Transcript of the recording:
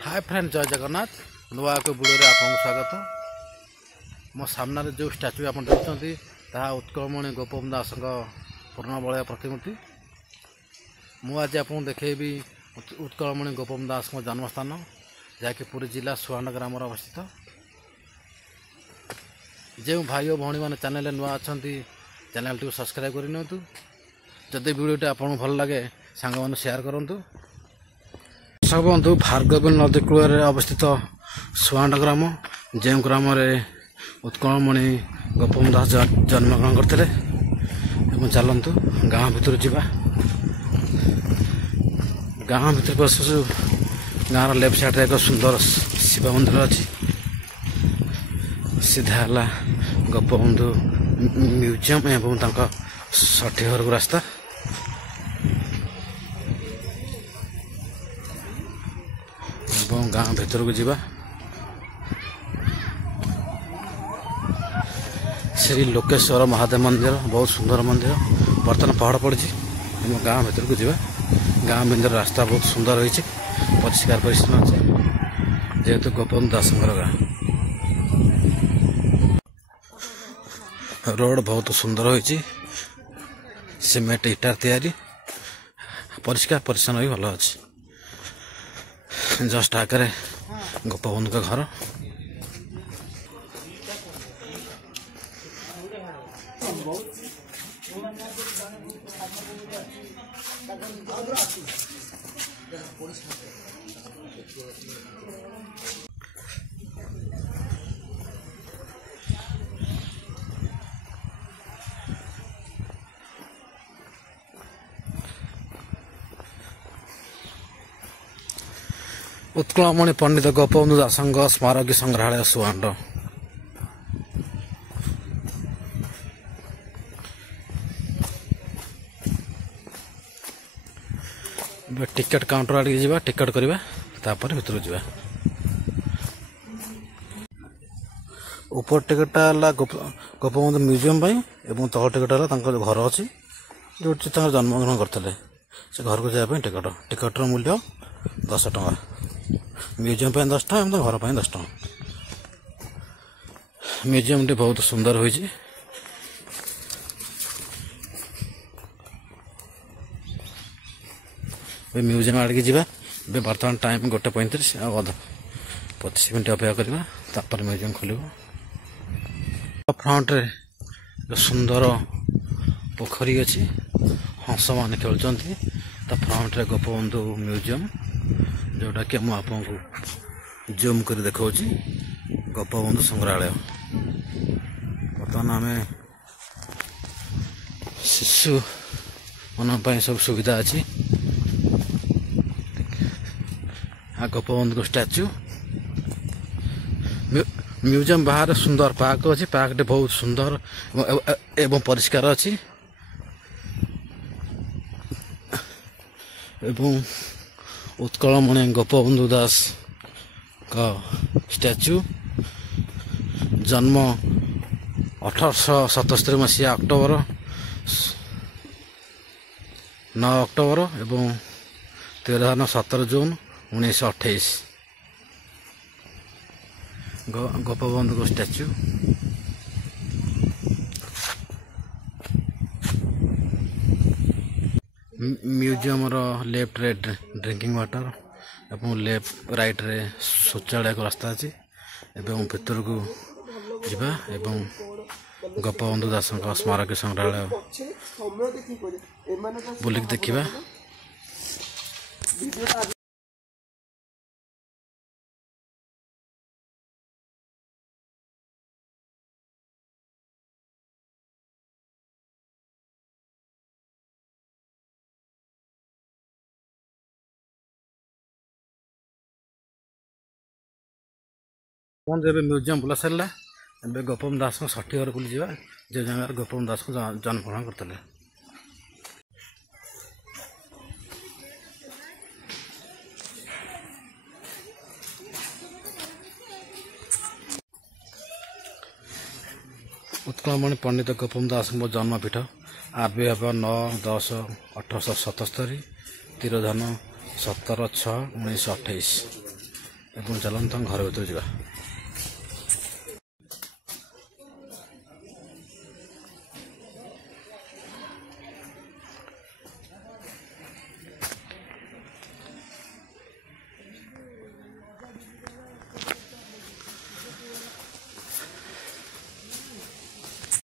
Hi friend जय जगन्नाथ नुआ एक वीडियो आपको स्वागत। मो सामने जो स्टाच्यू आप देखते उत्कलमणि गोपबंधु दास पूर्णबलय प्रतिमूर्ति। मुझे आपको देखी उत्कलमणि गोपबंधु दास जन्मस्थान जहाँकि पुरी जिला सुहांड ग्राम अवस्थित। जो भाई और भौणी मैंने चैनल नुआ अच्छा चैनल टी सब्सक्राइब करनी। जदि वीडियोटी आपको भल लगे सांग मैंने शेयर करूँ। दर्शक बंधु भार्गवी नदी कूल अवस्थित सुहांड ग्राम जो ग्राम उत्कलमणि गोपबंधु दास जन्मग्रहण करते। चलतु गाँ भर जा गाँ भर पशु गाँव लेफ्ट साइड एक सुंदर शिव मंदिर अच्छी। सीधा है गोपबंधु म्यूजियम एवं षठी घर को रास्ता। गाँ भीतर को जीवा श्री लोकेश्वर महादेव मंदिर बहुत सुंदर मंदिर बर्तमान पहाड़ पड़ी। गाँ भीतर को जीवा गाँ भीतर रास्ता बहुत सुंदर होती परिष्कार परिच्छन्न अच्छे जेहेतु गोपबंधु दास गाँ। रोड बहुत सुंदर होती सीमेंट इटार तैयारी परिष्कार परिच्छन्न भी भल अच्छे। जस्ट आगे गोपबंधु का घर। उत्कलमणि पंडित गोपबंधु दास स्मारकी संग्रहालय सुहांड। टिकट काउंटर आड़े जा टिकट करवा भीतर जा। ऊपर टिकटा है गोपबंधु म्यूजियम एवं तल टिकट है घर अच्छी जो जन्मग्रहण करते से घर को जावाई टिकट। टिकटर मूल्य 10 टଙ୍କା। म्यूजियम 10 टଙ୍କା एवं घर 10 टଙ୍କା। म्यूजियम टी बहुत सुंदर होइछि। म्यूजियम आड़े जा बर्तमान टाइम 1:35 अध 25 मिनट अपेक्षा करवा तापर म्यूजियम खोल। फ्रंट रे सुंदर पोखरी अच्छी हंस मान खेल फ्रंट रे गोपबंधु म्यूजियम जोटा कि मुझे आपको जूम कर देखा गोपबंधु संग्रहालय। बर्तमान आम शिशु मन सब सुविधा अच्छी। गोपबंधु को स्टैच्यू म्यूजियम बाहर सुंदर पार्क अच्छी। पार्क टे बहुत सुंदर एवं परिष्कार अच्छी। एवं उत्कलमणि गोपबंधु दास का स्टैच्यू जन्म 1877 मसीहा अक्टोबर 9 अक्टोबर एवं 17 जून 1928 गोपबंधु को स्टैच्यू। म्यूजियम लेफ्ट रे ड्रिंकिंग वाटर एवं लेफ्ट राइट रे शौचालय को रास्ता अच्छी। एवं भीतर को जीवा एवं गोपबंधु दास स्मारकी संग्रहालय बुलिक देखिबा। म्यूजियम बुला सारा ए गोपबंधु दास षठी घर बुली जा जो जगह गोपबंधु दास को जन्मग्रहण करते। उत्कलमणि पंडित गोपबंधु दास जन्मपीठ आविर्भाव 9/10/1877 तिरोधान 17/6/1928। ଏବଂ ଚାଲନ୍ତୁ ଘର ଭିତରୁ ଯିବା।